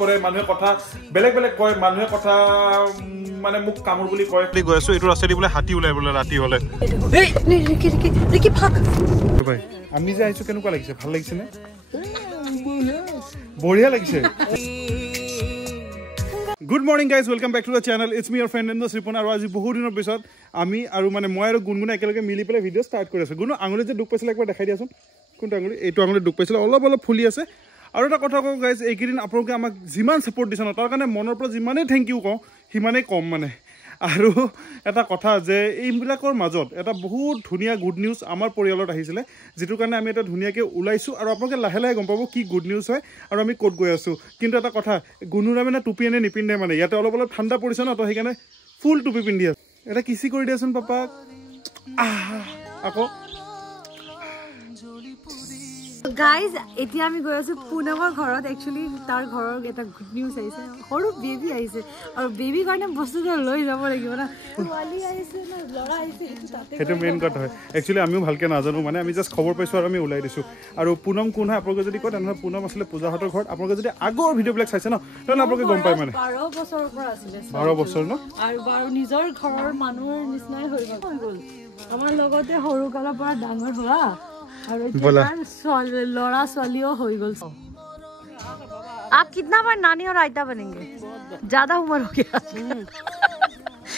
কৰে মানুহে কথা বেলেগ বেলেগ কয় মানুহে কথা মানে মোক কামুৰ বুলি কয় গৈ আছো এইটো ৰাস্তা দি বোলে হাতী ওলাই বোলে ৰাতি হলে ভাই আমি যে আহিছো কেনেকুৱা লাগিছে ভাল লাগিছে নে বঢ়িয়া লাগিছে Good morning guys, welcome back to the channel. It's me your friend Nendo Sripon aru aji bahut dinor pisot ami aru mane moi aru gungun ekeloge mili pele video start kori asu gunu anguli je duk paisile ekbar dekhai diason kunta anguli etu anguli duk paisile olop phuli ase aru eta kotha ko guys ekidin apnoke amak jiman support dison tar kane monor pro jimane thank you ko himane kom mane আৰু এটা কথা যে এইবিলাকৰ মাজত এটা বহুত ধুনিয়া good news আমাৰ পৰিয়ালত আহিছিলে যেটো কাৰণে আমি এটা ধুনিয়াকে উলাইছো আৰু আপোনালোকে লাহে লাহে গম পাব কি গুড নিউজ হয় আৰু আমি ক'ত গৈ আছো কিন্তু এটা কথা গুনুৰা মানে টুপি এনে নিপিন্ধে মানে ইয়াতে অলপ ঠাণ্ডা পৰিছে না তো সেইকাৰণে ফুল টুপি পিন্ধি আছে এটা কিছি কৰি দিয়াচোন পাপা আকৌ Guys, এতিয়া আমি গৈ আছো পুনমৰ ঘৰত একচুয়ালি তাৰ ঘৰৰ এটা গুড নিউজ আহিছে সৰু বেবি আহিছে আৰু বেবি কাৰণে বস্তুটো লৈ যাব লাগিব না পোৱালি আহিছে না লৰা আহিছে সেইটো মেইন কথা হয় একচুয়ালি আমিও ভালকে নাজানো মানে আমি জাস্ট খবৰ পাইছো আৰু আমি ওলাই দিছো আৰু পুনম কোন হয় আপোনালোকে যদি কয় তেনেহলে পুনম আসলে পূজাহতৰ ঘৰত আপোনালোকে যদি আগৰ ভিডিও বিলাক চাইছে ন তেনে আপোনালোকে গম পায় মানে 12 বছৰৰ পৰা আছিল 12 বছৰ ন আৰু নিজৰ ঘৰৰ মানুহৰ নিচিনাই হৈ গ'ল আমাৰ লগতে সৰু কালৰ পৰা ডাঙৰ হোৱা लड़ा स्वालियों हो गल आप कितना बार नानी और आयता बनेंगे ज्यादा उम्र हो गया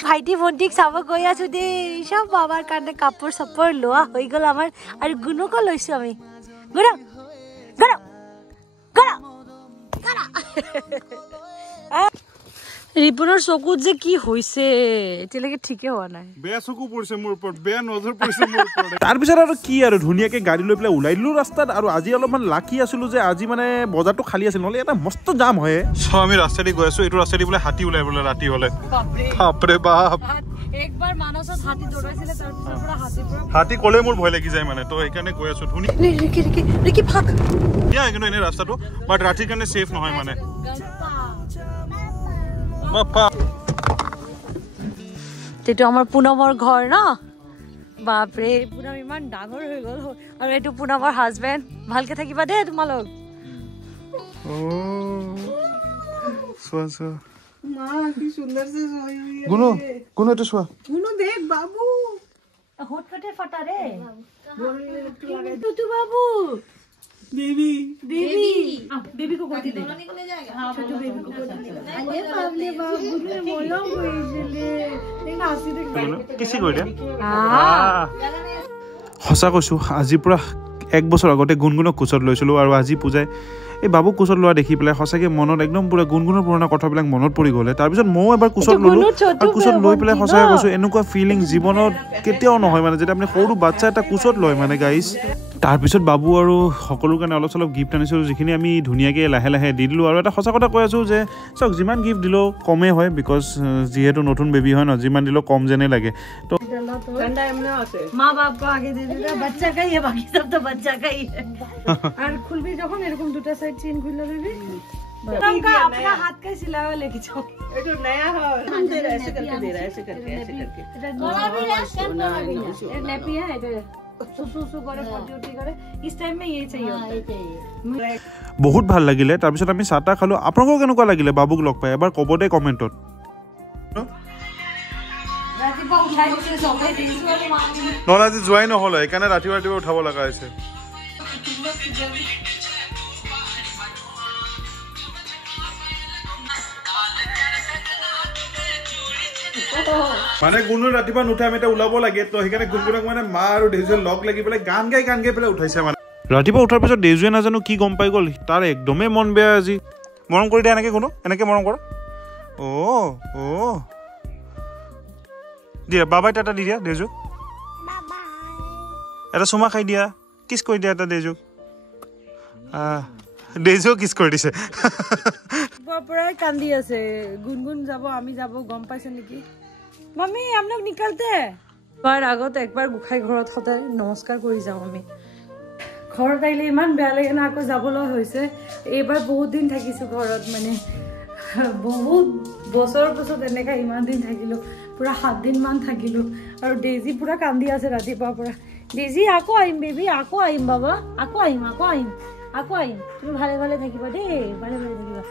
भाईटी भंटिक चाब गई आছো दे सब बाबार कारणे कापोर सपोर लोआ হৈ গল আমার আর গুনুকো লইছো আমি গুনা গুনা গুনা গুনা রিপনের চকুত যে কি হইছে এতিয়ালৈকে ঠিকে হোৱা নাই বেয়া চকু পৰিছে মোৰ ওপৰত বেয়া নজৰ পৰিছে মোৰ ওপৰত তাৰ পিছত আৰু কি আৰু ধুনিয়াকে গাড়ী লৈ পেলাই ওলাই দিলো ৰাস্তাত আৰু আজি অলপমান লাকি আছিলো যে আজি মানে বজাৰটো খালি আছিল নহলে এটা মস্ত জাম হয় সো আমি ৰাস্তা দি গৈ আছো এইটো ৰাস্তা দি বোলে হাতী ওলাই বোলে ৰাতি হলে বাপৰে বাপ একবাৰ মানসত হাতী দৌৰাইছিলে তাৰ পিছৰ পৰা হাতী কলে মোৰ ভয় লাগি যায় মানে তো এইকাৰণে গৈ আছো ধুনি ৰিকি ফাক ইয়া কিন্তু এনে ৰাস্তাটো বাট ৰাতিৰ কাৰণে সেফ নহয় মানে তেটো আমাৰ পুনমৰ ঘৰ ন বাপৰে পুনম ইমান ডাঙৰ হৈ গল আৰু এটো পুনমৰ হাজবেণ্ড ভালকে থাকিবা দে তোমালোক ও সোয়া মা কি সুন্দর সে সোই हुई গুনো গুনো এটো সোয়া গুনো দেখ বাবু হোট কাটে ফাটা রে তো বাবু बेबी बेबी बेबी को गोदी दे निकले जाएगा हां छोटू बेबी को गोदी दे अरे बाबले बाबू ने मोला होइছিলে देखना हसी देख किसी কইলে হসা কৈছো আজি পুৰা এক বছৰ আগতে গুনগুনক কোচত লৈছিলো আৰু আজি পূজাই এই বাবু কোচত লোৱা দেখি পেলাই হসাকে মনত একদম পুৰা গুনগুনৰ পুৰণা কথাবিলাক মনত পৰি গলে তাৰ পিছত মই এবাৰ কোচত ললো আৰু কোচত লৈ পেলাই হসাকে কৈছো এনেকুৱা ফিলিং জীৱনত কেতিয়াও নহয় মানে যেটা আপুনি সৰু বাচ্চা এটা কোচত লয় মানে গাইস তাৰ পিছত বাবু আৰু সকলোৰ কাৰণে অলপ অলপ গিফট আনিছিলো যিখিনি আমি ধুনিয়াকে লাহে লাহে দি দিলো আৰু এটা সঁচা কথা কৈ আছো যে সক যিমান গিফট দিলো কমে হয় বিকজ যেহেতু নতুন বেবি হয় ন যিমান দিলো কম যেনে লাগে তো ठंडा एमना আছে मां बाप को आगे दे दे बच्चा का ही है बाकी सब तो बच्चा का ही है और खुलबी যখন এরকম দুটো সাইড চেইন খুলে দিবি तुम का अपना हाथ का सिलावा लेके जाओ ये तो नया है दे रहा है ऐसे करके दे रहा है ऐसे करके थोड़ा भी रास्ता ये नेपी है इधर सुसु करे फटी करे इस टाइम में यही चाहिए होता है বহুত ভাল লাগিলে তাৰ পিছত আমি চাটা খালো আপোনালোকৰ কেনেকুৱা লাগিলে বাবুক লগ পাই এবাৰ কব দে কমেন্টত নহলে আজি যোৱাই নহলে সেইকাৰণে ৰাতিপুৱা উঠাব লগা হৈছে মানে গুণৰ ৰাতিপুৱা নুঠে আমি এটা ওলাব লাগে তো সেইকাৰণে গুণগুণক মানে মা আৰু দেজুৱে লগ লাগি পেলাই গান গাই পেলাই উঠাইছে মানে ৰাতিপুৱা উঠাৰ পিছত দেজুৱে নাজানো কি গম পাই গল তাৰ একদমেই মন বেয়া আজি মৰম কৰি দিয়া এনেকে কোনো এনেকে মৰম কৰ অ দিয়া বাবাই টাটা দি দিয়া দেজু এটা চুমা খাই দিয়া কিছ কৰি দিয়া এটা দেজু দেজু কিছ কৰি দিছে পৰাই কান্দি আছে গুনগুন যাব আমি যাব গম পাইছে নেকি মামি हम लोग निकलते हैं বাৰ আগত একবাৰ গুখাই ঘৰত সদায় নমস্কাৰ কৰি যাও আমি ঘৰত আইলে ইমান বেয়া লাগে না আকৌ যাবলৈ হৈছে এইবাৰ বহুত দিন থাকিছো ঘৰত মানে বহুত বছৰ পিছত এনেকা ইমান দিন থাকিলো পুৰা 7 দিন মান থাকিলো আৰু ডেজি পুৰা কান্দি আছে ৰাতিপুৱা পৰা ডেজি আকৌ আইম বেবি আকৌ আইম বাবা আকৌ আইম তুমি ভালে ভালে থাকিবা দেই ভালে ভালে থাকিবা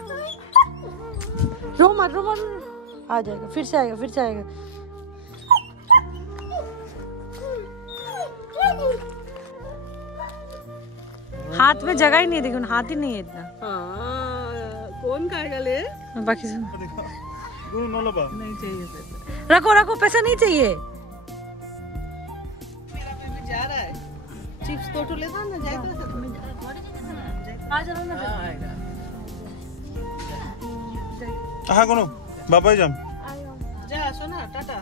आ जाएगा फिर से आएगा हाथ में जगह ही नहीं देखो हाथ ही नहीं है इतना कौन खाएगा ले बाकी सब नहीं चाहिए रखो पैसा नहीं चाहिए जा रहा है चिप्स तो लेता ना जाएगा आ जाओ ना আহা কোনো বাবাই যাম যা আসো না টাটা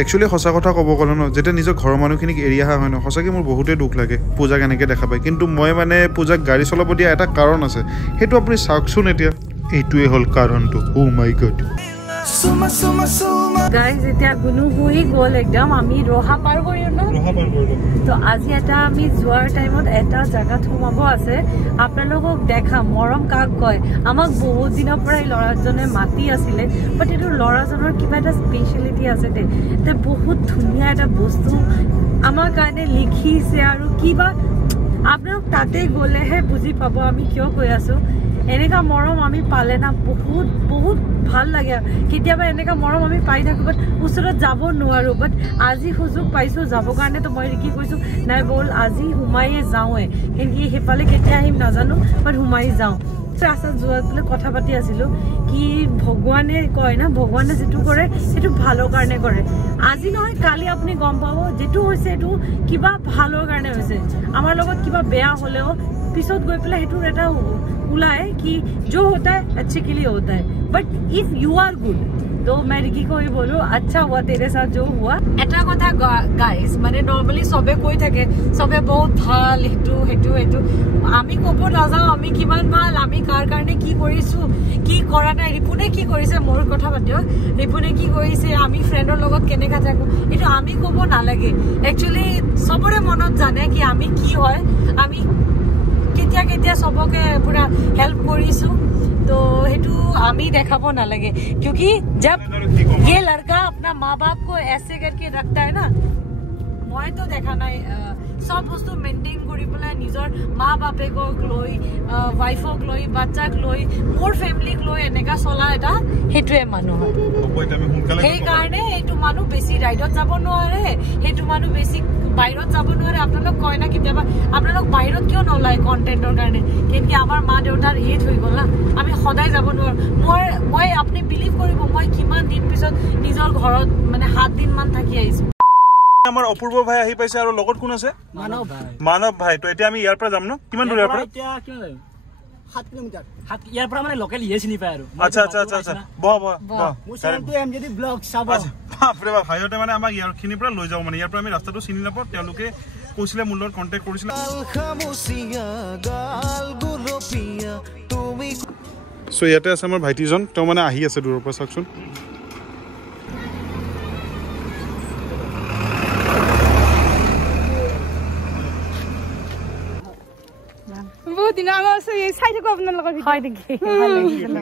একচুৱেলি সঁচা কথা ক'ব গ'লে ন যেতিয়া নিজৰ ঘৰৰ মানুহখিনিক এৰি অহা হয় ন সঁচাকৈ মোৰ বহুতেই দুখ লাগে পূজাক এনেকৈ দেখা পায় কিন্তু মই মানে পূজাক গাড়ী চলাব দিয়া এটা কাৰণ আছে সেইটো আপুনি চাওকচোন এতিয়া এইটোৱে হ'ল কাৰণটো ও মাই গড গাইজ এতিয়া গুনু শুই গ'ল একদম আমি ৰহা পাৰ কৰিলো ন তো আজি এটা আমি যোৱাৰ টাইমত এটা জাগাত সোমাব আছে আপোনালোকক দেখা মৰম কাক কয় আমাক বহুত দিনৰ পৰাই ল'ৰাজনে মাতি আছিলে বাট এইটো ল'ৰাজনৰ কিবা এটা স্পেচিয়েলিটি আছে দে বহুত ধুনীয়া এটা বস্তু আমাৰ কাৰণে লিখিছে আৰু কিবা আপোনালোক তাতে গ'লেহে বুজি পাব আমি কিয় কৈ আছো এনেকা মৰম আমি পালে না বহুত বহুত ভাল লাগে কেতিয়াবা এনেকা মৰম আমি পাই থাকো বাট ওচৰত যাব নোৱাৰো বাট আজি সুযোগ পাইছো যাবৰ কাৰণে তো মই কি কৈছো নাই বল আজি সোমায়ে যাওঁৱে কিন্তু সেইফালে কেতিয়া আহিম নাজানো বাট সোমাই যাওঁ ৰাস্তাত যোৱাত বোলে কথা পাতি আছিলো কি ভগৱানে কয় না ভগৱানে যিটো কৰে সেইটো ভালৰ কাৰণে কৰে আজি নহয় কালি আপুনি গম পাব যেটো হৈছে এইটো কিবা ভালৰ কাৰণে হৈছে আমাৰ লগত কিবা বেয়া হ'লেও পিছত গৈ পেলাই সেইটোৰ এটা उलाए कि जो होता है अच्छे के लिए होता है but if you are good तो मैं रिकी को ही बोलूं अच्छा हुआ तेरे साथ जो हुआ এটা কথা গাইস মানে নরমালি সবে কই থাকে সবে বহুত ভাল হেতু হেতু হেতু আমি কব নাযাও আমি কিমান ভাল আমি কার কারণে কি কৰিছো কি কৰা নাই ৰিপুনে কি কৰিছে মোৰ কথা পাতিও ৰিপুনে কি কৰিছে আমি ফ্ৰেণ্ডৰ লগত কেনেকা থাকো এটো আমি কব নালাগে একচুয়ালি সবৰে মনত জানে কি আমি কি হয় আমি কেতিয়া কেতিয়া সবকে পুরা হেল্প কৰিছো तो हेतु आमी देखाबो ना लगे क्योंकि जब ये लड़का अपना माँ बाप को ऐसे करके रखता है ना मैं तो देखा ना सब बस्तु मेंटेन करी पेला निजर माँ बापे को लई वाइफक लई बच्चाक लई मोर फैमिलीक लई एनेका चला एटा हेतुए मानु हे कारणे एटु मानु बेसी राइडत যাব নোৱাৰে हेतु मानु बेसी বাইৰত যাব নোৱাৰে আপোনালোক কয় না কিবা আপোনালোক বাইৰত কিয় নলাই কন্টেন্টৰ কাৰণে কিন্তু আমাৰ মা দেউতাৰ এজ হৈ গ'ল না আমি সদায় যাব নোৱাৰো মই আপুনি বিলিভ কৰিব মই কিমান দিন পিছত নিজৰ ঘৰত মানে 7 দিন মান থাকি আইছো আমাৰ অপূৰ্ব ভাই আহি পাইছে আৰু লগত কোন আছে মানৱ ভাই তো এতিয়া আমি ইয়াৰ পৰা যাম ন কিমান দূৰ ইয়াৰ পৰা এতিয়া কিমান যাম 7 কিলোমিটাৰ ইয়াৰ পৰা মানে লোকেল ইয়ে চিনি পায় আৰু আচ্ছা বহ মোৰ চেনেলটো এম যদি ব্লগ চাব বাপৰে বাপ ভাইতে মানে আমাক ইয়াৰ খিনিৰ পৰা লৈ যাও মানে ইয়াৰ পৰা আমি ৰাস্তাটো চিনি নাপাওঁ তেওঁলোকে কৈছিলে মোৰ লগত কন্টেক্ট কৰিছিল সো ইয়াতে আছে আমাৰ ভাইটিজন তেওঁ মানে আহি আছে দূৰৰ পৰা চাওকচোন বহুত দিন আগৰ চাই থাকো আপোনাৰ লগত হয় নেকি ভাল লাগিছিল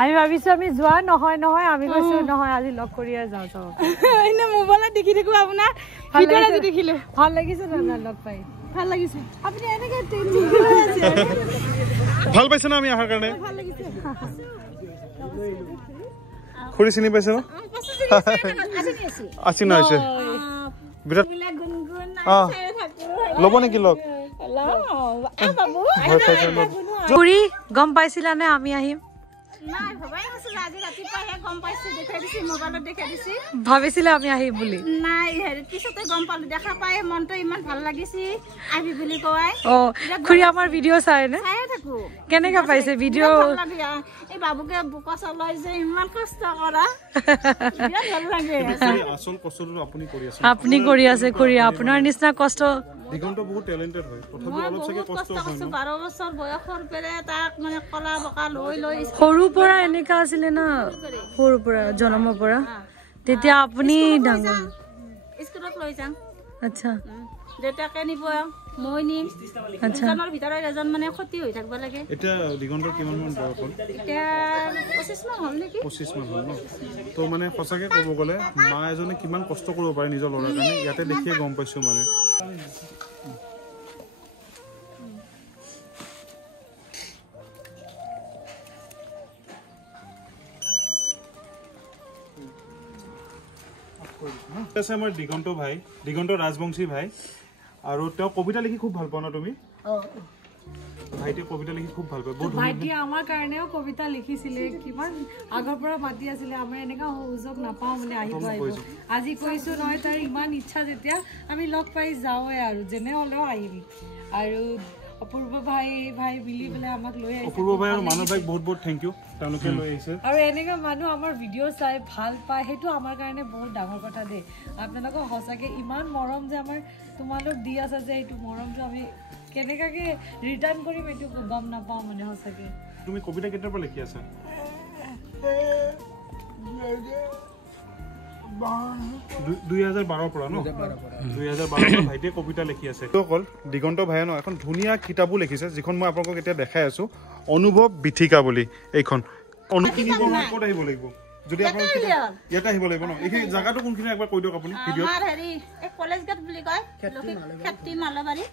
আমি ভাবিছো আমি যোৱা নহয় আমি কৈছো নহয় আজি লগ কৰিয়া যাও তো এনে মোবাইলত দেখি থাকো আপোনাৰ ভিডিঅ'ত দেখিলো ভাল লাগিছে না লগ পাই ভাল লাগিছে আপুনি এনেকে টেনচন কৰি আছে ভাল পাইছে না আমি আহাৰ কাৰণে ভাল লাগিছে খুৰি চিনি পাইছে ন আছে না আছে বিৰাট গুনগুন চাই থাকো লব নেকি লগ খুৰী গম পাইছিলা নে আমি আহিম নাই ভবাই আছিল আজি ৰাতিপুৱাহে গম পাইছো দেখাই দিছি মোবাইলত দেখাই দিছি ভাবিছিলা আমি আহিম বুলি নাই হেৰি পিছতে গম পালো দেখা পাই মনটো ইমান ভাল লাগিছি আহি বুলি কয় খুৰী আমাৰ ভিডিঅ' চাই নে চাই থাকো কেনেকা পাইছে ভিডিঅ' এই বাবুকে বুকা চলাই যে ইমান কষ্ট কৰা বিৰাট ভাল লাগে আসল কষ্টটো আপুনি কৰি আছে খুৰী আপোনাৰ নিচিনা কষ্ট দিগন্ত বহুত ট্যালেন্টেড হয় তথাপি অলপ চাগে কষ্ট হয় 12 বছৰ বয়সৰ পৰে তাক মানে কলা বকা লৈ সৰু পৰা এনেকা আছিলে না সৰু পৰা জন্মৰ পৰা তেতিয়া আপুনি ডাঙৰ স্কুলত লৈ যাম আচ্ছা দেউতাকে নিব মই নিম আচ্ছা আমাৰ ভিতৰত এজন মানে ক্ষতি হৈ থাকিব লাগে এটা দিগন্তৰ কিমান মান বয়স হ'ল এতিয়া 25 মান হ'ল নেকি 25 মান হ'ল ন তো মানে সঁচাকে ক'ব গ'লে মা এজনে কিমান কষ্ট কৰিব পাৰে নিজৰ ল'ৰাৰ কাৰণে ইয়াতে দেখিয়ে গম পাইছো মানে আছে আমাৰ দিগন্ত ভাই, দিগন্ত ৰাজবংশী ভাই, আৰু তেওঁ কবিতা লিখি খুব ভাল পাওঁ ন তুমি? ভাইটি কবিতা লিখি খুব ভাল পায়। বহুত ভাইটি আমাৰ কাৰণেও কবিতা লিখিছিলে, কিমান আগৰ পৰা মাতি আছিলে, আমাৰ এনেকা সুযোগ নাপাওঁ মানে আহিব। আজি কৈছো নহয়, তাৰ ইমান ইচ্ছা, যেতিয়া আমি লগ পাই যাওঁৱে আৰু যেনে হ'লেও আহিবি। আৰু অপূৰ্ব ভাই মিলি পেলাই আমাক লৈ আহিছে। অপূৰ্ব ভাই আৰু মানৱ ভাইক বহুত বহুত থেংক ইউ, তেওঁলোকে লৈ আহিছে। আৰু এনেকা মানুহ আমাৰ ভিডিঅ' চাই ভাল পায়, সেইটো আমাৰ কাৰণে বহুত ডাঙৰ কথা দেই। আপোনালোকক সঁচাকে ইমান মৰম যে আমাৰ তোমালোক দি আছা, যে এইটো মৰমটো আমি কেনেকাকে ৰিটাৰ্ণ কৰিম এইটো গম নাপাওঁ মানে সঁচাকে। তুমি কবিতা কেতিয়াৰ পৰা লিখি আছা? 2012 পৰা ন? 2012 পৰা ভাইটিয়ে কবিতা লিখি আছে। অকল দিগন্ত ভাইয়ে ন এখন ধুনীয়া কিতাপো লিখিছে, যিখন মই আপোনালোকক এতিয়া দেখাই আছো, অনুভৱ বিথিকা বুলি। এইখন কিনিব ক'ত আহিব লাগিব? যদি আপোনালোক ইয়াতে আহিব লাগিব ন? এই জাগাটো কোনখিনি একবাৰ কৈ দিয়ক আপুনি ভিডিঅ'। আমাৰ হেৰি এই কলেজ গেট বুলি কয়, ক্ষেত্ৰী মালবাৰী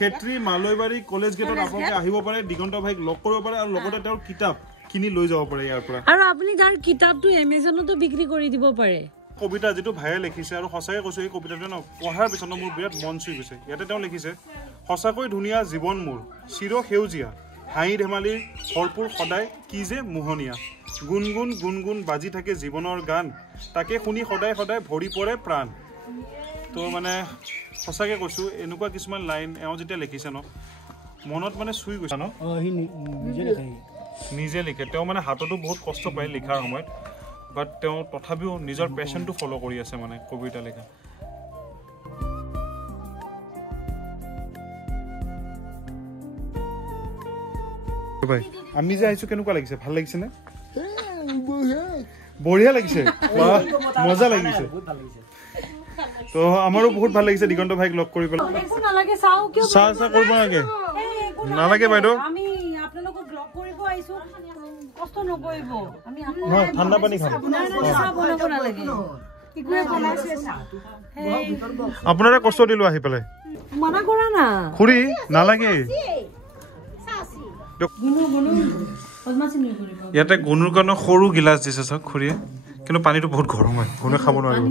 ক্ষেত্ৰী মালৈবাৰী কলেজ গেটত আপোনালোকে আহিব পাৰে, দিগন্ত ভাইক লগ কৰিব পাৰে, আৰু লগতে তেওঁৰ কিতাপ কিনি লৈ যাব পাৰে ইয়াৰ পৰা। আৰু আপুনি তাৰ কিতাপটো এমেজনতো বিক্ৰী কৰি দিব পাৰে। কবিতা যিটো ভাইয়ে লিখিছে, আৰু সঁচাকৈ কৈছোঁ এই কবিতাটো ন পঢ়াৰ পিছত মোৰ বিৰাট মন চুই গৈছে। ইয়াতে তেওঁ লিখিছে, সঁচাকৈ ধুনীয়া জীৱন মোৰ, চিৰ সেউজীয়া, হাঁহি ধেমালিৰ ভৰপূৰ সদায়, কি যে মোহনীয়া, গুণগুণ গুণগুণ বাজি থাকে জীৱনৰ গান, তাকে শুনি সদায় সদায় ভৰি পৰে প্ৰাণ। তো মানে সঁচাকৈ কৈছোঁ, এনেকুৱা কিছুমান লাইন এওঁ যেতিয়া লিখিছে ন, মনত মানে চুই গৈছে ন। নিজে লিখে তেওঁ, মানে হাততো বহুত কষ্ট পায় লিখাৰ সময়ত, বাট তেওঁ তথাপিও নিজৰ পেশ্যনটো ফ'ল' কৰি আছে মানে কবিতা লিখা। আমি যে আহিছো কেনেকুৱা লাগিছে? ভাল লাগিছে নে? বঢ়িয়া লাগিছে, মজা লাগিছে। তো আমাৰো বহুত ভাল লাগিছে দিগন্ত ভাইক লগ কৰি পেলাই। চাহ কৰিব নালাগে, নালাগে বাইদেউ, ঠাণ্ডা পানী খাম। আপোনাৰে কষ্ট দিলো আহি পেলাই, মানা কৰা না খুৰী, নালাগে। ইয়াতে গুণুৰ কাৰণে সৰু গিলাচ দিছে চাওক খুৰীয়ে, কিন্তু পানীটো বহুত গৰম হয়, গুণে খাব নোৱাৰিব।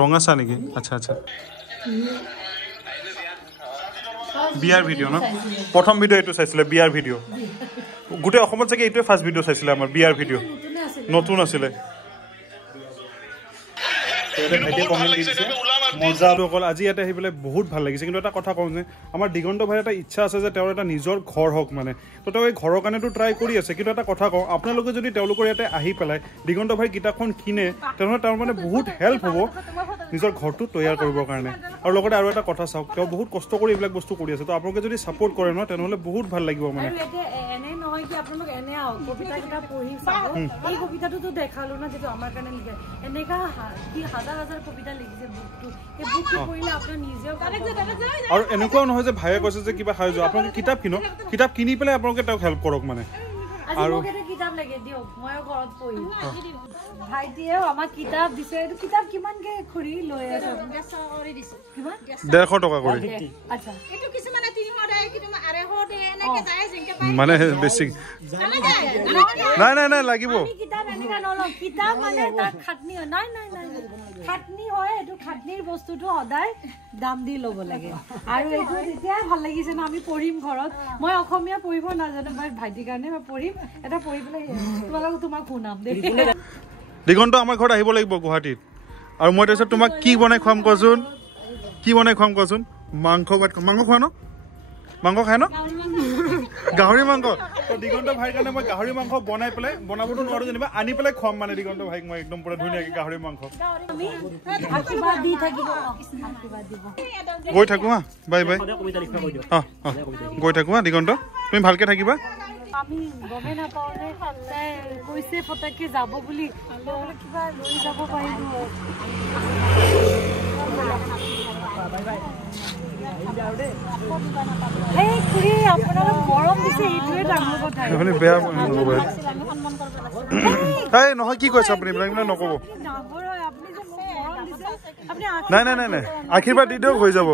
ৰঙা চাহ নেকি? আচ্ছা আচ্ছা। বিয়াৰ ভিডিঅ' ন? প্ৰথম ভিডিঅ' এইটো চাইছিলে, বিয়াৰ ভিডিঅ'। গোটেই অসমত চাগে এইটোৱে ফাৰ্ষ্ট ভিডিঅ' চাইছিলে আমাৰ বিয়াৰ ভিডিঅ', নতুন আছিলে। মজা অকল আজি ইয়াতে আহি পেলাই বহুত ভাল লাগিছে। কিন্তু এটা কথা কওঁ যে আমাৰ দিগন্ত ভাইৰ এটা ইচ্ছা আছে যে তেওঁৰ এটা নিজৰ ঘৰ হওক মানে, তো তেওঁ এই ঘৰৰ কাৰণেতো ট্ৰাই কৰি আছে। কিন্তু এটা কথা কওঁ, আপোনালোকে যদি তেওঁলোকৰ ইয়াতে আহি পেলাই দিগন্ত ভাইৰ কিতাপখন কিনে, তেনেহ'লে তেওঁৰ মানে বহুত হেল্প হ'ব নিজৰ ঘৰটো তৈয়াৰ কৰিবৰ কাৰণে। আৰু লগতে আৰু এটা কথা চাওক, তেওঁ বহুত কষ্ট কৰি এইবিলাক বস্তু কৰি আছে, তো আপোনালোকে যদি ছাপোৰ্ট কৰে ন, তেনেহ'লে বহুত ভাল লাগিব মানে। এই কবিতাটোতো দেখালো না, যেটো আমাৰ কাৰণে লিখে, এনেকা কি হাজাৰ হাজাৰ কবিতা লিখিছে বুকটো, এই বুকটো পঢ়িলে আপোনাৰ নিজেও। আৰু এনেকুৱাও নহয় যে ভাইয়ে কৈছে যে কিবা খাই যোৱা, আপোনালোকে কিতাপ কিনক, কিতাপ কিনি পেলাই আপোনালোকে তেওঁক হেল্প কৰক মানে। আৰু কিতাপ লাগে দিয়ক, ময়ো ঘৰত পঢ়িম। ভাইটিয়েও আমাক কিতাপ দিছে, এইটো কিতাপ কিমানকে খুৰি লৈ আছে? 150 টকা কৰি। আচ্ছা, এইটো কিছুমানে 300 দেয়, কিছুমানে 250 দেয়, এনেকে যায় যেনকে পায় মানে বেছি নাই নাই নাই লাগিব। কিতাপ এনেকা নলওঁ, কিতাপ মানে তাৰ খাটনি হয়। নাই নাই নাই, খাটনি হয়, এইটো খাটনিৰ বস্তুটো সদায় দাম দি ল'ব লাগে। আৰু এইটো তেতিয়াই ভাল লাগিছে ন, আমি পঢ়িম ঘৰত। মই অসমীয়া পঢ়িব নাজানো, মই ভাইটিৰ কাৰণে মই পঢ়িম, এটা পঢ়ি পেলাই তোমাক শুনাম দেই। দিগন্ত আমাৰ ঘৰত আহিব লাগিব গুৱাহাটীত, আৰু মই তাৰপিছত তোমাক কি বনাই খুৱাম কোৱাচোন? কি বনাই খুৱাম কোৱাচোন? মাংস মাংস খোৱা ন? মাংস খায় ন? গাহৰি মাংস। দিগন্ত ভাইৰ কাৰণে মই গাহৰি মাংস বনাই পেলাই, বনাবতো নোৱাৰো যেনিবা, আনি পেলাই খুৱাম মানে দিগন্ত ভাইক মই একদম পুৰা ধুনীয়াকে গাহৰি মাংস। গৈ থাকো হা, বাই বাই। গৈ থাকো হা দিগন্ত, তুমি ভালকে থাকিবা। আমি গমেই নাপাওঁ যে কৈছে পটককে যাব বুলি, কিবা লৈ যাব পাৰিলো। এই খুৰী আপোনালোক মৰম দিছে, এইটোৱে ডাঙৰ কথা। বেয়া নহয়, কি কৈছে আপুনি? এইবিলাক নক'ব। নাই নাই নাই নাই, আশীৰ্বাদ দি দিয়ক, হৈ যাব।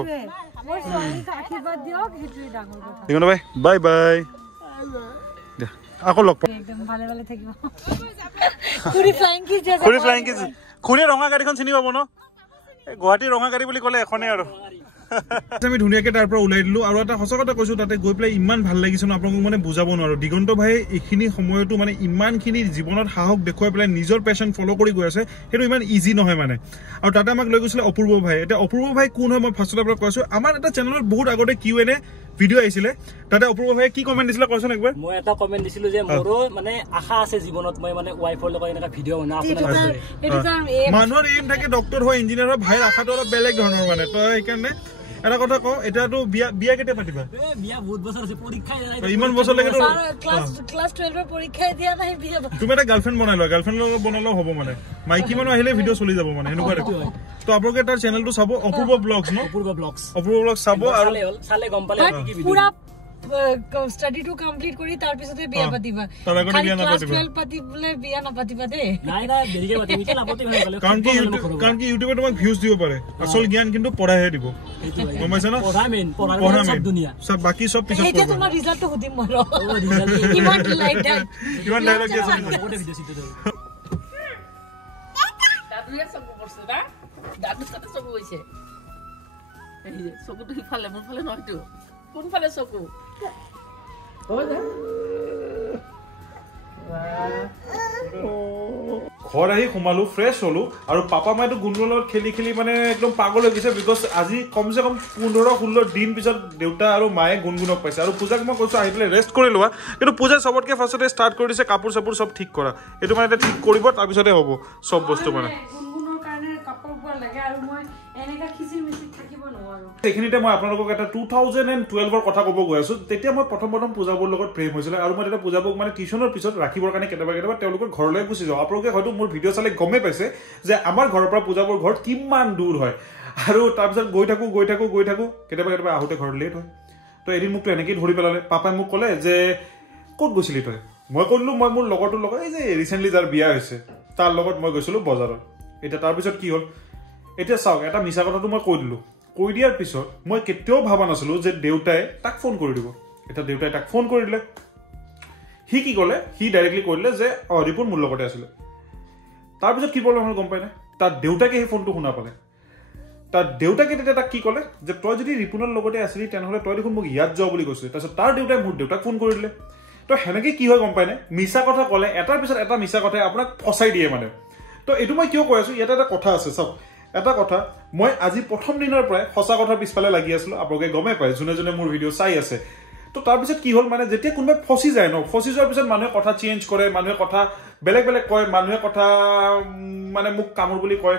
আশীৰ্বাদ দিয়ক, সেইটোৱে ডাঙৰ কথা। দিগন্ত ভাই বাই বাই, আকৌ লগ পাম। একদম ভালে ভালে থাকিব। খুৰী ফ্লাইং কিছ খুৰীয়ে ৰঙা গাড়ীখন চিনি পাব ন গুৱাহাটীৰ ৰঙা গাড়ী বুলি ক'লে এখনেই আৰু আমি ধুনীয়াকৈ তাৰ পৰা ওলাই দিলোঁ আৰু এটা সঁচা কথা কৈছোঁ তাতে গৈ পেলাই ইমান ভাল লাগিছে ন আপোনালোকক মানে বুজাব নোৱাৰোঁ দিগন্ত ভাই এইখিনি সময়তো মানে ইমানখিনি জীৱনত সাহস দেখুৱাই পেলাই নিজৰ পেশ্যন ফ'ল' কৰি গৈ আছে সেইটো ইমান ইজি নহয় মানে আৰু তাতে আমাক লৈ গৈছিলে অপূৰ্ব ভাই এতিয়া অপূৰ্ব ভাই কোন হয় মই ফাৰ্ষ্টত আপোনাক কৈছোঁ আমাৰ এটা চেনেলত বহুত আগতে Q&A ভিডিঅ' আহিছিলে তাতে অপূৰ্ব ভাই কি কমেণ্ট দিছিলে কৈছোন একবাৰ মই এটা কমেণ্ট দিছিলোঁ যে মোৰো মানে আশা আছে জীৱনত মই মানে ৱাইফৰ লগত এনেকুৱা ভিডিঅ' বনাওঁ মানুহৰ এইম থাকে ডক্টৰ হয় ইঞ্জিনিয়াৰ হয় ভাইৰ আশাটো অলপ বেলেগ ধৰণৰ মানে তই সেইকাৰণে এটা কথা কওঁ এতিয়াতো বিয়া কেতিয়া পাতিবা বিয়া বহুত বছৰ আছে পৰীক্ষা ইমান বছৰ লাগে ক্লাছ 12 পৰীক্ষা দিয়া নাই বিয়া তুমি এটা গাৰ্লফ্ৰেণ্ড বনাই লোৱা গাৰ্লফ্ৰেণ্ড লগত বনালেও হ'ব মানে মাইকী মানুহ আহিলে ভিডিঅ' চলি যাব মানে এনেকুৱা তো আপোনালোকে তাৰ চেনেলটো চাব অপূৰ্ব ব্লগছ ন অপূৰ্ব ব্লগছ চাব আৰু চালে গম পালে কি ভিডিঅ' পুৰা স্টাডি টু কমপ্লিট কৰি তাৰ পিছতে বিয়া পাতিবা ক্লাছ 12 পাতিবলে বিয়া নাপাতিবা দে নাই দেৰিকে পাতিবি কি নাপাতি ভাল কাৰণ কি ইউটিউবে তোমাক ভিউজ দিব পাৰে আসল জ্ঞান কিন্তু পঢ়াহে দিব গম পাইছা না পঢ়া সব দুনিয়া সব বাকি সব পিছত এতিয়া তোমাৰ ৰিজাল্টটো সুধিম মই কিমান লাইক ডাইলগ আছে ওটা ভিডিঅ' চিটো দাদুয়ে সব করছে না দাদুর সাথে সব হইছে এই যে সবুটো ইফালে মন ফালে নয়তো কোন ফালে সবু ঘৰ আহি সোমালো ফ্ৰেছ হলো আৰু পাপা মাইতো গুণগুণৰ লগত খেলি মানে একদম পাগল হৈ গৈছে বিকজ আজি কমচে কম 15-16 দিন পিছত দেউতা আৰু মায়ে গুণগুণক পাইছে আৰু পূজাক মই কৈছো আহি পেলাই ৰেষ্ট কৰি লোৱা কিন্তু পূজা চবতকে ফাৰ্ষ্টতে ষ্টাৰ্ট কৰি দিছে কাপোৰ চাপোৰ চব ঠিক কৰা এইটো মানে ঠিক কৰিব তাৰপিছতে হ'ব চব বস্তু মানে গুণগুণৰ কাৰণে কাপোৰ লাগে আৰু মই এনেকা খিচিৰ মিচিৰ থাকিব নোৱাৰো এইখিনিতে মই আপোনালোকক এটা 2012ৰ কথা ক'ব গৈ আছো তেতিয়া মই প্ৰথম পূজাবোৰ লগত প্ৰেম হৈছিলে আৰু মই তেতিয়া পূজাবোৰ মানে টিউচনৰ পিছত ৰাখিবৰ কাৰণে কেতিয়াবা তেওঁলোকৰ ঘৰলৈ গুচি যাওঁ আপোনালোকে হয়তো মোৰ ভিডিঅ' চালে গমেই পাইছে যে আমাৰ ঘৰৰ পৰা পূজাবোৰ ঘৰ কিমান দূৰ হয় আৰু তাৰপিছত গৈ থাকো কেতিয়াবা আহোঁতে ঘৰত লেট হয় তো এদিন মোকতো এনেকেই ধৰি পেলালে পাপাই মোক ক'লে যে ক'ত গৈছিলি তই মই ক'লো মই মোৰ লগৰটোৰ লগত এই যে ৰিচেণ্টলি যাৰ বিয়া হৈছে তাৰ লগত মই গৈছিলোঁ বজাৰত এতিয়া তাৰপিছত কি হ'ল এতিয়া চাওক এটা মিছা কথাটো মই কৈ দিলোঁ কৈ দিয়াৰ পিছত মই কেতিয়াও ভাবা নাছিলোঁ যে দেউতাই তাক ফোন কৰি দিব এতিয়া দেউতাই তাক ফোন কৰি দিলে সি কি ক'লে সি ডাইৰেক্টলি কৈ দিলে যে ৰিপুন মোৰ লগতে আছিলে তাৰপিছত কি প্ৰব্লেম হ'ল গম পাই নাই তাৰ দেউতাকে সেই ফোনটো শুনা পালে তাৰ দেউতাকে তেতিয়া তাক কি ক'লে যে তই যদি ৰিপুনৰ লগতে আছিলি তেনেহ'লে তই দেখোন মোক ইয়াত যাওঁ বুলি কৈছিলি তাৰপিছত তাৰ দেউতাই মোৰ দেউতাক ফোন কৰি দিলে তো সেনেকৈ কি হয় গম পাই নাই মিছা কথা ক'লে এটাৰ পিছত এটা মিছা কথাই আপোনাক ফচাই দিয়ে মানে তো এইটো মই কিয় কৈ আছোঁ ইয়াতে এটা কথা আছে চাওক এটা কথা মই আজি প্ৰথম দিনৰ পৰাই সঁচা কথা পিছফালে লাগি আছিলোঁ আপোনালোকে গমেই পায় যোনে মোৰ ভিডিঅ' চাই আছে তো তাৰপিছত কি হ'ল মানে যেতিয়া কোনোবাই ফচি যায় ন ফচি যোৱাৰ পিছত মানুহে কথা চেঞ্জ কৰে মানুহে কথা বেলেগ কয় মানুহে কথা মানে মোক কামোৰ বুলি কয়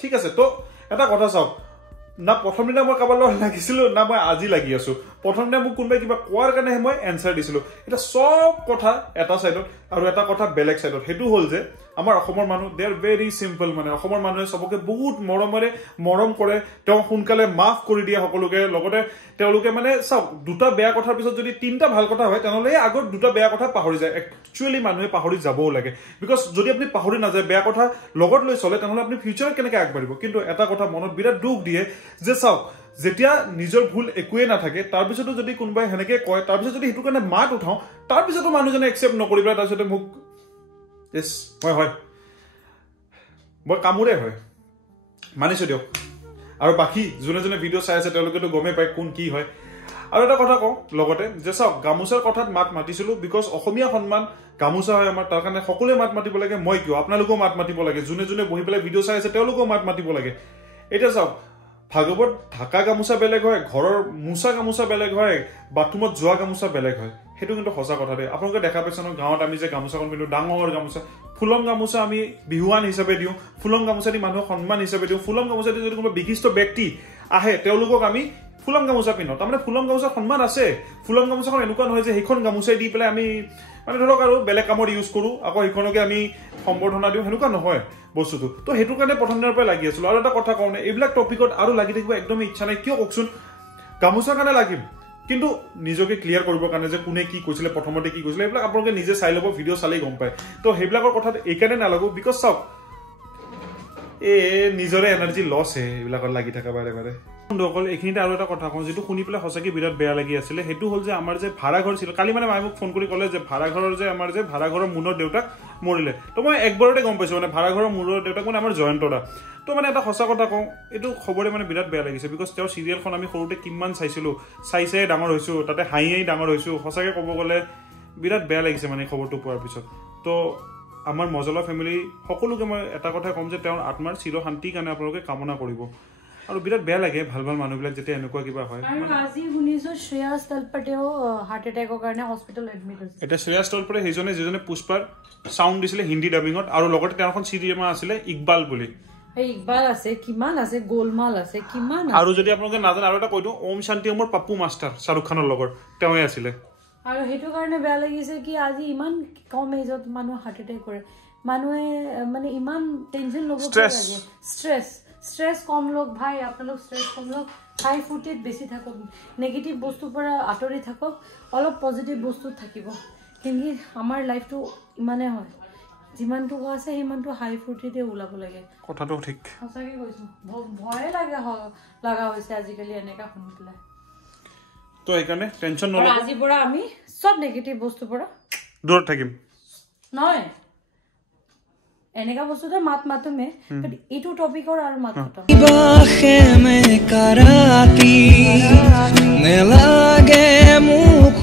ঠিক আছে তো এটা কথা চাওক না প্ৰথম দিনা মই কাৰোবাৰ লগত লাগিছিলোঁ না মই আজি লাগি আছোঁ প্ৰথম দিনা মোক কোনোবাই কিবা কোৱাৰ কাৰণেহে মই এনচাৰ দিছিলোঁ এতিয়া চব কথা এটা ছাইডত আৰু এটা কথা বেলেগ ছাইডত সেইটো হ'ল যে আমাৰ অসমৰ মানুহ দে আৰ ভেৰি চিম্পল মানে অসমৰ মানুহে চবকে বহুত মৰম কৰে তেওঁ সোনকালে মাফ কৰি দিয়ে সকলোকে লগতে তেওঁলোকে মানে চাওক দুটা বেয়া কথাৰ পিছত যদি তিনিটা ভাল কথা হয় তেনেহ'লে আগত দুটা বেয়া কথা পাহৰি যায় একচুৱেলি মানুহে পাহৰি যাবও লাগে বিকজ যদি আপুনি পাহৰি নাযায় বেয়া কথা লগত লৈ চলে তেনেহ'লে আপুনি ফিউচাৰত কেনেকৈ আগবাঢ়িব কিন্তু এটা কথা মনত বিৰাট দুখ দিয়ে যে চাওক যেতিয়া নিজৰ ভুল একোৱে নাথাকে তাৰপিছতো যদি কোনোবাই সেনেকৈ কয় তাৰপিছত যদি সেইটো কাৰণে মাত উঠাওঁ তাৰপিছতো মানুহজনে একচেপ্ট নকৰি পেলাই তাৰপিছতে মোক ইয়েছ হয় মই কামোৰে হয় মানিছোঁ দিয়ক আৰু বাকী যোনে ভিডিঅ' চাই আছে তেওঁলোকেতো গমেই পায় কোন কি হয় আৰু এটা কথা কওঁ লগতে যে চাওক গামোচাৰ কথাত মাত মাতিছিলোঁ বিকজ অসমীয়া সন্মান গামোচা হয় আমাৰ তাৰ কাৰণে সকলোৱে মাত মাতিব লাগে মই কিয় আপোনালোকেও মাত মাতিব লাগে যোনে বহি পেলাই ভিডিঅ' চাই আছে তেওঁলোকেও মাত মাতিব লাগে এতিয়া চাওক ভাগৱত ঢাকা গামোচা বেলেগ হয় ঘৰৰ মোচা গামোচা বেলেগ হয় বাথৰুমত যোৱা গামোচা বেলেগ হয় সেইটো কিন্তু সঁচা কথা দেই আপোনালোকে দেখা পাইছে ন গাঁৱত আমি যে গামোচাখন পিন্ধো ডাঙৰ গামোচা ফুলম গামোচা আমি বিহুৱান হিচাপে দিওঁ ফুলম গামোচা দি মানুহক সন্মান হিচাপে দিওঁ ফুলম গামোচা দি যদি কোনোবা বিশিষ্ট ব্যক্তি আহে তেওঁলোকক আমি ফুলম গামোচা পিন্ধো তাৰমানে ফুলম গামোচা সন্মান আছে ফুলম গামোচাখন এনেকুৱা নহয় যে সেইখন গামোচাই দি পেলাই আমি মানে ধৰক আৰু বেলেগ কামত ইউজ কৰোঁ আকৌ সেইখনকে আমি সম্বৰ্ধনা দিওঁ সেনেকুৱা নহয় বস্তুটো তো সেইটো কাৰণে প্ৰথম দিনৰ পৰাই লাগি আছিলোঁ আৰু এটা কথা কওঁ এইবিলাক টপিকত আৰু লাগি থাকিব একদমেই ইচ্ছা নাই কিয় কওকচোন গামোচাৰ কাৰণে লাগিম কিন্তু নিজকে ক্লিয়াৰ কৰিবৰ কাৰণে যে কোনে কি কৈছিলে প্ৰথমতে কি কৈছিলে এইবিলাক আপোনালোকে নিজে চাই ল'ব ভিডিঅ' চালেই গম পায় তো সেইবিলাকৰ কথাত এইকাৰণে নালাগো বিকজ চাওক নিজৰে এনাৰ্জি লছ হে এইবিলাকত লাগি থকা বাৰে বন্ধুসকল এইখিনিতে আৰু এটা কথা কওঁ যিটো শুনি পেলাই সঁচাকৈ বিৰাট বেয়া লাগি আছিলে সেইটো হ'ল যে আমাৰ যে ভাড়াঘৰ ছিল কালি মানে মায়ে মোক ফোন কৰি ক'লে যে ভাড়াঘৰৰ যে আমাৰ যে ভাড়াঘৰৰ মূৰৰ দেউতাক মৰিলে তো মই একবাৰতে গম পাইছোঁ মানে ভাড়াঘৰৰ মূৰৰ দেউতাক মানে আমাৰ জয়ন্ত দা তো মানে এটা সঁচা কথা কওঁ এইটো খবৰে মানে বিৰাট বেয়া লাগিছে বিকজ তেওঁৰ চিৰিয়েলখন আমি সৰুতে কিমান চাইছিলোঁ চাই ডাঙৰ হৈছোঁ তাতে হাঁহিয়েই ডাঙৰ হৈছোঁ সঁচাকৈ ক'ব গ'লে বিৰাট বেয়া লাগিছে মানে খবৰটো পোৱাৰ পিছত তো আমাৰ মজলা ফেমিলি সকলোকে মই এটা কথা ক'ম যে তেওঁৰ আত্মাৰ চিৰ শান্তিৰ কাৰণে আপোনালোকে কামনা কৰিব আৰু বিৰাট বেয়া লাগে ভাল ভাল মানুহবিলাক যেতিয়া এনেকুৱা কিবা হয় আৰু আজি শুনিছোঁ শ্ৰেয়াছ তলপটেও হাৰ্ট এটেকৰ কাৰণে হস্পিটেল এডমিট হৈছে এটা শ্ৰেয়াছ তলপটে সেইজনে যিজনে পুষ্পাৰ চাউণ্ড দিছিলে হিন্দী ডাবিঙত আৰু লগতে তেওঁৰ এখন চিনেমা আছিলে ইকবাল বুলি ইকবাল আছে কিমান আছে গোলমাল আছে কিমান আৰু যদি আপোনালোকে নাজানে আৰু এটা কৈ দিওঁ ওম শান্তি ওমৰ পাপ্পু মাষ্টাৰ শ্বাহৰুখ খানৰ লগৰ তেওঁৱে আছিলে আৰু সেইটো কাৰণে বেয়া লাগিছে কি আজি ইমান কম এজত মানুহ হাৰ্ট এটেক কৰে মানুহে মানে ইমান টেনশ্যন ল'ব লাগে ষ্ট্ৰেছ কম লওক ভাই আপোনালোক ষ্ট্ৰেছ কম লওক হাই ফুটেড বেছি থাকক নেগেটিভ বস্তুৰ পৰা আঁতৰি থাকক অলপ পজিটিভ বস্তুত থাকিব কিন্তু আমাৰ লাইফটো ইমানে হয় যিমানটো আছে সিমানটো হাই ফুৰ্তিতে ওলাব লাগে কথাটো ঠিক সঁচাকৈ কৈছোঁ ভয়ে লগা হৈছে আজিকালি এনেকুৱা শুনি পেলাই তো সেইকাৰণে টেনশ্যন নল'ব আজিৰ পৰা আমি চব নেগেটিভ বস্তুৰ পৰা দূৰত থাকিম নহয় এনেকা বস্তুতে মাতুমে এইটো টপিকৰ আৰু মাত খতম নেলাগে মুখ